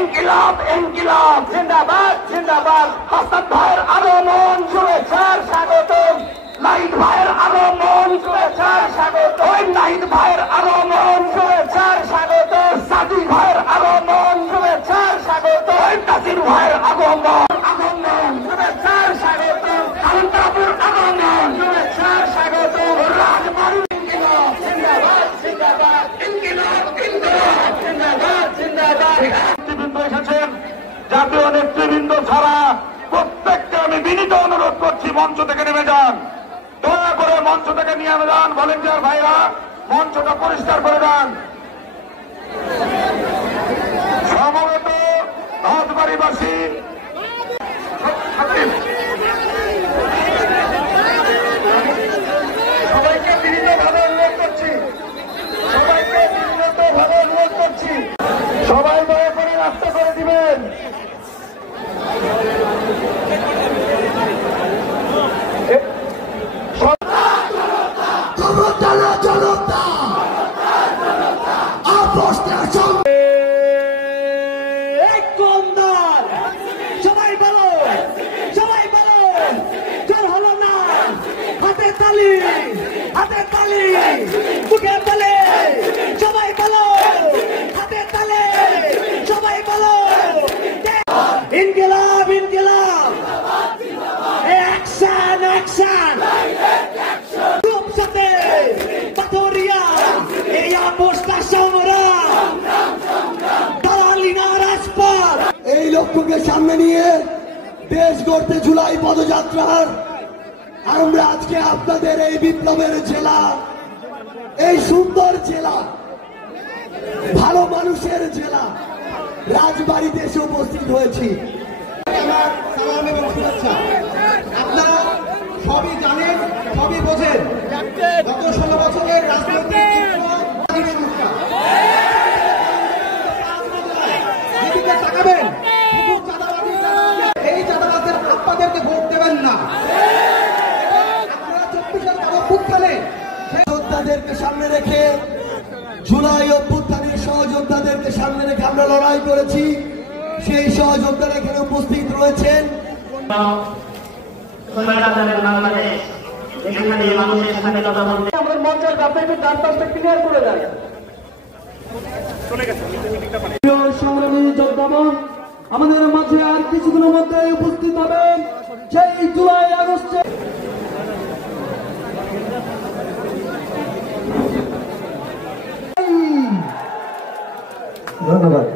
ইনকিলাব ইনকিলাব জিন্দাবাদ জিন্দাবাদ। হাসান ভাইয়ের আগমন শুভেচ্ছার স্বাগতম। নাহিদ ভাইয়ের আগমন শুভেচ্ছার স্বাগতম। নাহিদ ভাইয়ের আগমন শুভেচ্ছার স্বাগতম। সাদি ভাইয়ের আগমন শুভেচ্ছার স্বাগতম। নাসির ভাইয়ের আগমন শুভেচ্ছার স্বাগতম। আলতাপুর আগমন শুভেচ্ছার স্বাগতম। রাজবাড়ী ইনকিলাব জিন্দাবাদ জিন্দাবাদ। ইনকিলাব ইনকিলাব জিন্দাবাদ জিন্দাবাদ। নেতৃবৃন্দ এসেছেন, জাতীয় নেতৃবৃন্দ ছাড়া প্রত্যেককে আমি বিনীত অনুরোধ করছি মঞ্চ থেকে নেমে যান। দয়া করে মঞ্চ থেকে নিয়ে যান। ভলেন্টিয়ার ভাইরা মঞ্চটা পরিষ্কার করে দেন। সমবেত রাজবাড়ীবাসী সবাইকে বিনীতভাবে অনুরোধ করছি, সবাইকে বিনীতভাবে অনুরোধ করছি, সবাই দয়া করে রাস্তা করে দিবেন। সবাই বলো, সবাই বলো, জোর হলো না, হাতে তালি, হাতে তালি, মুখে বলে, সবাই বলো, হাতে তালে, সবাই বলো, ইনকিলাব ইনকিলাব, অ্যাকশন অ্যাকশন, গ্রুপ সাথে পাথরিয়া, এই আপোষটা সংগ্রাম, দালালি না রাজপথ। এই লক্ষ্যকে সামনে নিয়ে দেশ গড়তে জুলাই পদযাত্রার আমরা আজকে আপনাদের এই বিপ্লবের জেলা, এই সুন্দর জেলা, ভালো মানুষের জেলা রাজবাড়ীতে এসে উপস্থিত হয়েছি। আপনারা সবই জানেন, সবই বোঝেন, গত 16 বছরের রাজনৈতিক সংস্থা যেদিকে তাকাবেন এই চাঁদাবাজের আপনাদেরকে ভোট দেবেন না। আপনারা 24-এর অভ্যুত্থানে যোদ্ধাদেরকে সামনে রেখে, জুলাই অভ্যুত্থানের সহযোদ্ধাদেরকে সামনে রেখে আমরা লড়াই করেছি। সেই সহযোদ্ধারা এখানে উপস্থিত রয়েছেন। আমাদের মঞ্চের ব্যাপারে ডান পাশটা ক্লিয়ার করে দেয়। সংগ্রামী যোদ্ধাগণ আমাদের মাঝে আর কিছুদিনের মধ্যে উপস্থিত হবেন সেই জুলাই আগস্টে। ধন্যবাদ।